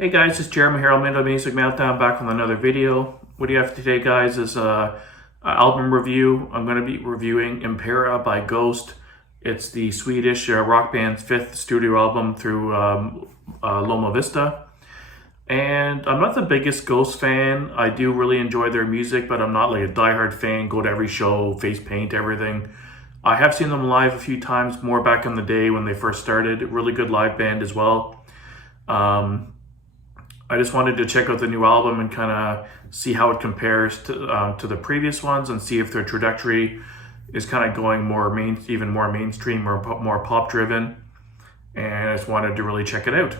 Hey guys, it's Jeremy here. I'm into Music Meltdown, back with another video. What do you have today, guys, is a album review. I'm going to be reviewing Impera by Ghost. It's the Swedish rock band's 5th studio album through Loma Vista. And I'm not the biggest Ghost fan. I do really enjoy their music, but I'm not like a diehard fan, go to every show, face paint, everything. I have seen them live a few times, more back in the day when they first started. Really good live band as well. I just wanted to check out the new album and kind of see how it compares to the previous ones and see if their trajectory is kind of going even more mainstream or more pop driven. And I just wanted to really check it out.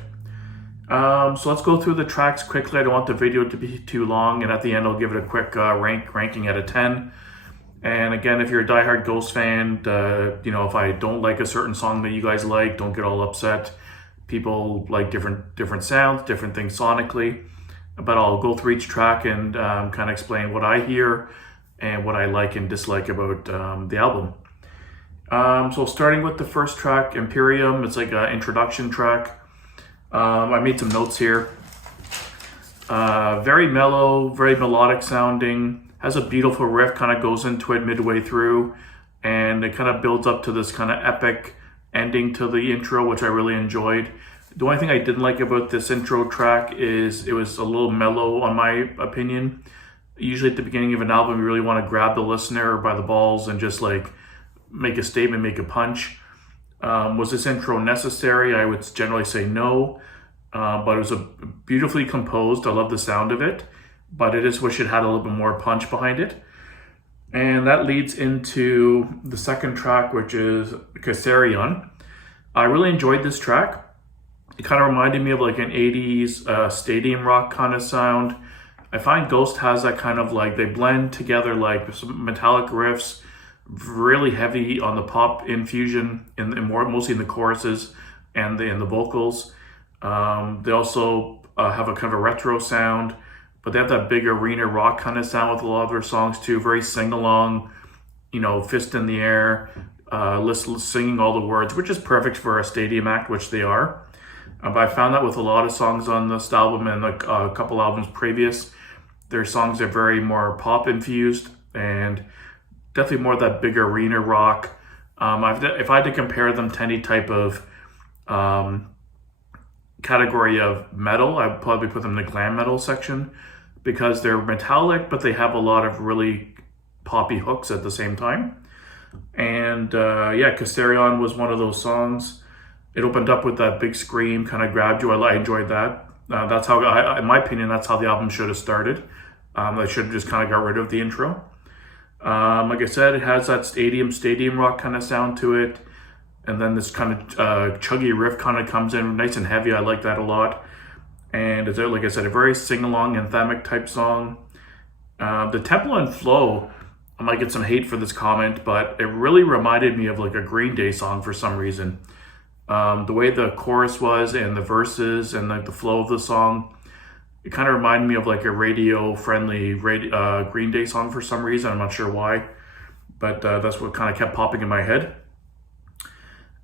So let's go through the tracks quickly. I don't want the video to be too long, and at the end I'll give it a quick ranking out of 10. And again, if you're a diehard Ghost fan, if I don't like a certain song that you guys like, don't get all upset. People like different sounds, different things sonically, but I'll go through each track and kind of explain what I hear and what I like and dislike about the album. So starting with the first track, Imperium, it's like an introduction track. I made some notes here. Very mellow, very melodic sounding, has a beautiful riff, kind of goes into it midway through, and it kind of builds up to this kind of epic ending to the intro, which I really enjoyed. The only thing I didn't like about this intro track is it was a little mellow, on my opinion. Usually at the beginning of an album, you really want to grab the listener by the balls and just like make a statement, make a punch. Was this intro necessary? I would generally say no, but it was beautifully composed. I love the sound of it, but I just wish it had a little bit more punch behind it. And that leads into the second track, which is Casarion. I really enjoyed this track. It kind of reminded me of like an 80s stadium rock kind of sound. I find Ghost has that kind of like, they blend together like some metallic riffs, really heavy on the pop infusion, mostly in the choruses and in the vocals. They also have a kind of a retro sound, but they have that big arena rock kind of sound with a lot of their songs too. Very sing-along, fist in the air, singing all the words, which is perfect for a stadium act, which they are. But I found that with a lot of songs on this album and a couple albums previous, their songs are very more pop infused and definitely more that big arena rock. If I had to compare them to any type of category of metal, I'd probably put them in the glam metal section because they're metallic, but they have a lot of really poppy hooks at the same time. And Casarion was one of those songs. It opened up with that big scream, kind of grabbed you. I enjoyed that. That's how, in my opinion, that's how the album should have started. They should have just kind of got rid of the intro. Like I said, it has that stadium rock kind of sound to it. And then this kind of chuggy riff kind of comes in nice and heavy. I like that a lot. And it's, like I said, a very sing-along, anthemic type song. The tempo and flow, I might get some hate for this comment, but it really reminded me of like a Green Day song for some reason. The way the chorus was and the verses and like the flow of the song, it kind of reminded me of like a radio-friendly Green Day song for some reason. I'm not sure why, but that's what kind of kept popping in my head.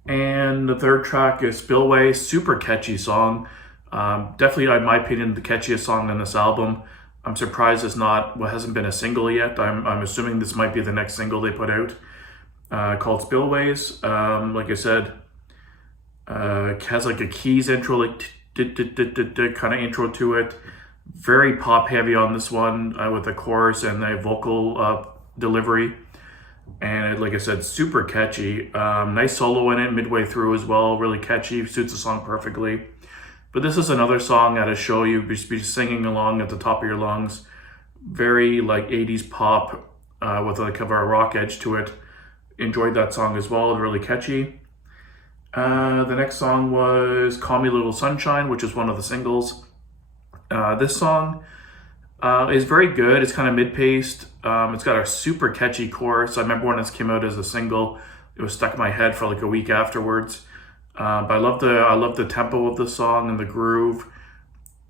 And the third track is Spillway, super catchy song. Definitely, in my opinion, the catchiest song on this album. I'm surprised hasn't been a single yet. I'm assuming this might be the next single they put out, called Spillways. Like I said, it has like a keys intro, like kind of intro to it. Very pop heavy on this one with the chorus and the vocal delivery. And like I said, super catchy. Nice solo in it midway through as well. Really catchy, suits the song perfectly. But this is another song at a show you'd be singing along at the top of your lungs. Very like 80s pop with like a rock edge to it. Enjoyed that song as well, really catchy. The next song was Call Me Little Sunshine, which is one of the singles. This song is very good. It's kind of mid-paced. It's got a super catchy chorus. I remember when this came out as a single, it was stuck in my head for like a week afterwards. But I love the tempo of the song and the groove.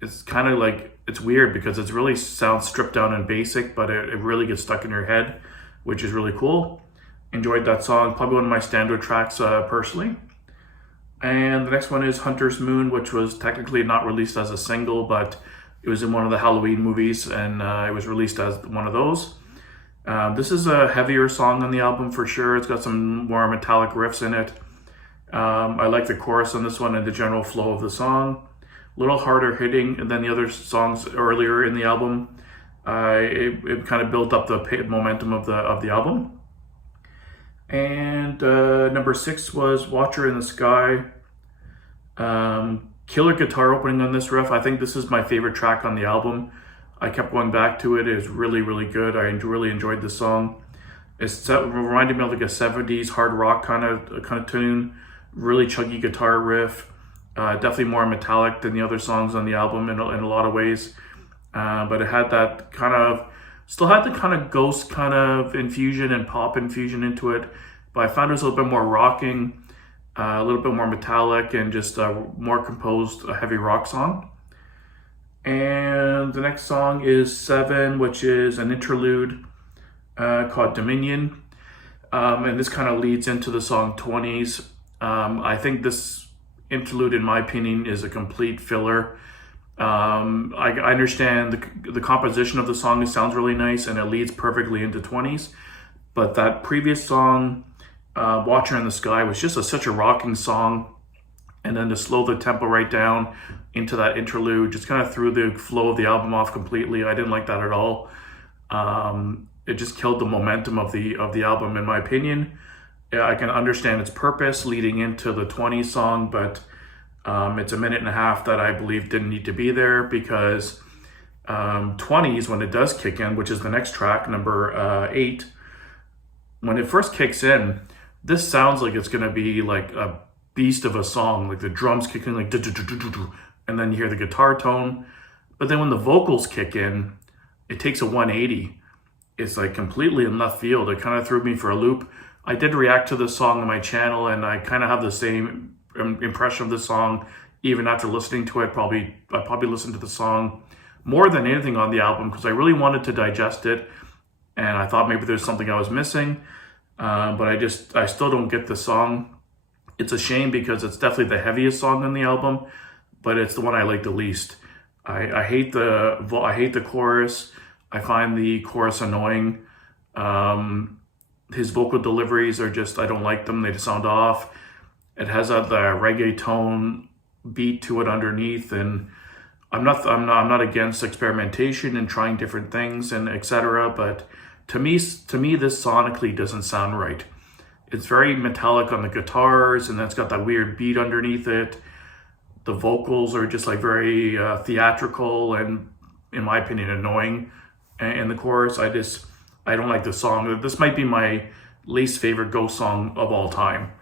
It's kind of like, it's weird because it really sounds stripped down and basic, but it really gets stuck in your head, which is really cool. Enjoyed that song. Probably one of my standard tracks personally. And the next one is Hunter's Moon, which was technically not released as a single, but it was in one of the Halloween movies, and it was released as one of those. This is a heavier song on the album for sure. It's got some more metallic riffs in it. I like the chorus on this one and the general flow of the song. A little harder hitting than the other songs earlier in the album. It kind of built up the momentum of the album. And number 6 was Watcher in the Sky. Killer guitar opening on this riff. I think this is my favorite track on the album. I kept going back to it. It was really, really good. I really enjoyed this song. It reminded me of like a 70s hard rock kind of tune. Really chuggy guitar riff. Definitely more metallic than the other songs on the album in a lot of ways. But it had that still had the kind of ghost kind of infusion and pop infusion into it. But I found it was a little bit more rocking, a little bit more metallic, and just a more composed, heavy rock song. And the next song is 7, which is an interlude called Dominion. And this kind of leads into the song 20s. I think this interlude, in my opinion, is a complete filler. I understand the composition of the song. It sounds really nice and it leads perfectly into 20s. But that previous song, Watcher in the Sky, was just such a rocking song. And then to slow the tempo right down into that interlude just kind of threw the flow of the album off completely. I didn't like that at all. It just killed the momentum of the album, in my opinion. I can understand its purpose leading into the 20s song, but it's a minute and a half that I believe didn't need to be there, because 20s, when it does kick in, which is the next track, number 8, when it first kicks in, this sounds like it's going to be like a beast of a song, like the drums kicking like and then you hear the guitar tone. But then when the vocals kick in, it takes a 180. It's like completely in left field. It kind of threw me for a loop. I did react to this song on my channel, and I kind of have the same impression of this song even after listening to it. I probably listened to the song more than anything on the album because I really wanted to digest it, and I thought maybe there's something I was missing, but I still don't get the song. It's a shame because it's definitely the heaviest song on the album, but it's the one I like the least. I hate the chorus. I find the chorus annoying. His vocal deliveries are just, I don't like them. They just sound off. It has the reggaeton beat to it underneath, and I'm not against experimentation and trying different things and etc. But to me, this sonically doesn't sound right. It's very metallic on the guitars, and that's got that weird beat underneath it. The vocals are just like very theatrical and, in my opinion, annoying. And the chorus, I don't like the song. This might be my least favorite Ghost song of all time.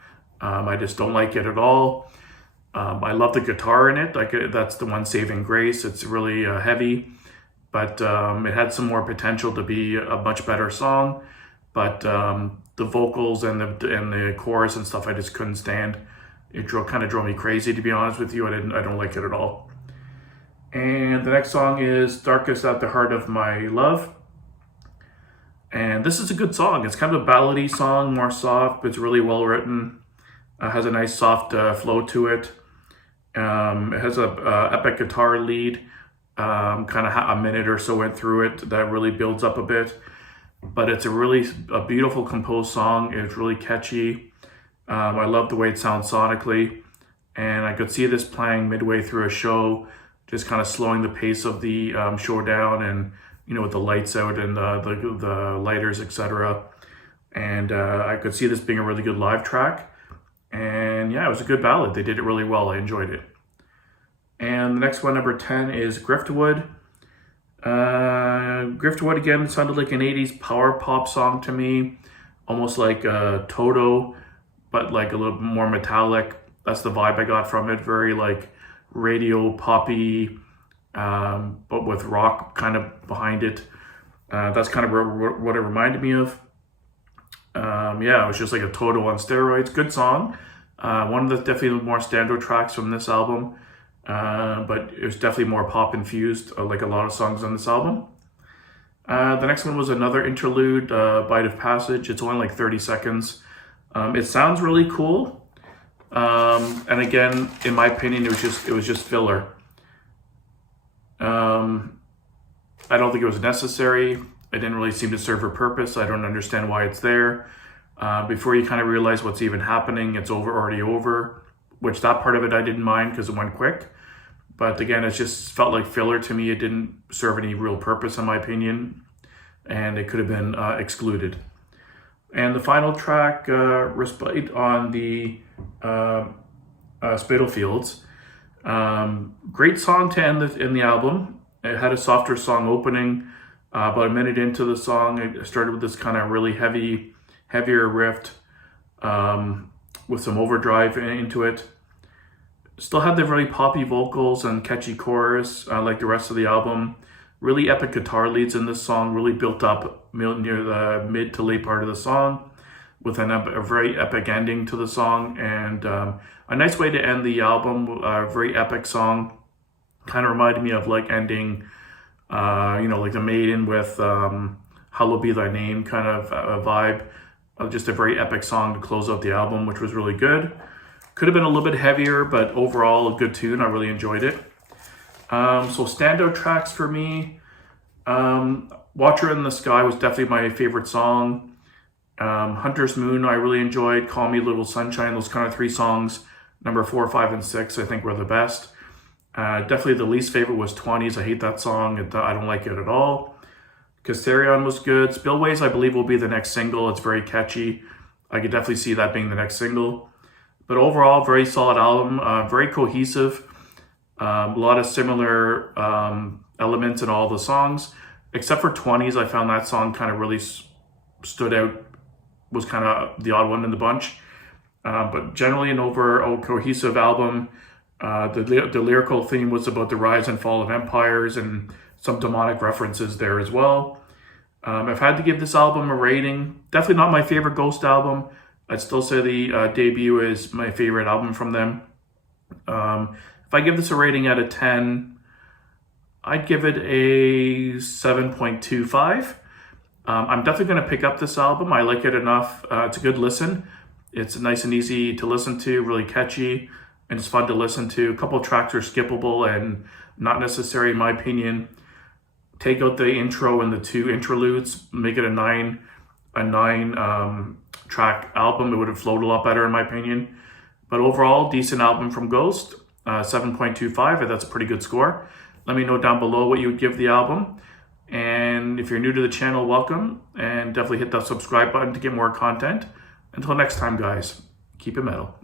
I just don't like it at all. I love the guitar in it. That's the one saving grace. It's really heavy, but it had some more potential to be a much better song. But the vocals and the chorus and stuff, I just couldn't stand. It kind of drove me crazy, to be honest with you. I don't like it at all. And the next song is Darkest at the Heart of My Love. And this is a good song. It's kind of a ballady song, more soft, but it's really well written. Has a nice soft flow to it. It has a epic guitar lead. Kind of a minute or so went through it. That really builds up a bit. But it's a beautiful composed song. It's really catchy. I love the way it sounds sonically. And I could see this playing midway through a show, just kind of slowing the pace of the show down, and with the lights out and the lighters, etc. And I could see this being a really good live track. And yeah, it was a good ballad. They did it really well. I enjoyed it. And the next one, number 10, is Griftwood. Griftwood, again, sounded like an 80s power pop song to me. Almost like Toto, but like a little more metallic. That's the vibe I got from it. Very like radio poppy, but with rock kind of behind it. That's kind of what it reminded me of. Yeah, it was just like a Toto on steroids. Good song. One of the definitely more standout tracks from this album. But it was definitely more pop infused, like a lot of songs on this album. The next one was another interlude, Bite of Passage. It's only like 30 seconds. It sounds really cool. And again, in my opinion, it was just filler. I don't think it was necessary. It didn't really seem to serve a purpose. I don't understand why it's there. Before you kind of realize what's even happening, it's already over, which that part of it I didn't mind because it went quick. But again, it just felt like filler to me. It didn't serve any real purpose, in my opinion, and it could have been excluded. And the final track, Respite on the Spitalfields. Great song to end in the album. It had a softer song opening. About a minute into the song, it started with this kind of really heavier riff with some overdrive into it. Still had the really poppy vocals and catchy chorus like the rest of the album. Really epic guitar leads in this song, really built up near the mid to late part of the song with a very epic ending to the song, and a nice way to end the album. A very epic song. Kind of reminded me of like ending, like the Maiden with Hallowed Be Thy Name kind of a vibe. Just a very epic song to close out the album, which was really good. Could have been a little bit heavier, but overall a good tune. I really enjoyed it. So standout tracks for me, Watcher in the Sky was definitely my favorite song. Hunter's Moon I really enjoyed. Call Me Little Sunshine, those kind of three songs, number 4, 5, and 6, I think were the best. Definitely the least favorite was 20s. I hate that song. I don't like it at all. Casarion was good. Spillways I believe will be the next single. It's very catchy. I could definitely see that being the next single. But overall, very solid album, very cohesive. A lot of similar elements in all the songs, except for 20s. I found that song kind of really stood out, was kind of the odd one in the bunch. But generally an overall cohesive album. The lyrical theme was about the rise and fall of empires and some demonic references there as well. I've had to give this album a rating. Definitely not my favorite Ghost album. I'd still say the debut is my favorite album from them. If I give this a rating out of 10, I'd give it a 7.25. I'm definitely going to pick up this album. I like it enough. It's a good listen. It's nice and easy to listen to, really catchy, and it's fun to listen to. A couple of tracks are skippable and not necessary in my opinion. Take out the intro and the 2 interludes, make it a nine track album. It would have flowed a lot better in my opinion. But overall, decent album from Ghost, 7.25, that's a pretty good score. Let me know down below what you would give the album. And if you're new to the channel, welcome, and definitely hit that subscribe button to get more content. Until next time, guys, keep it metal.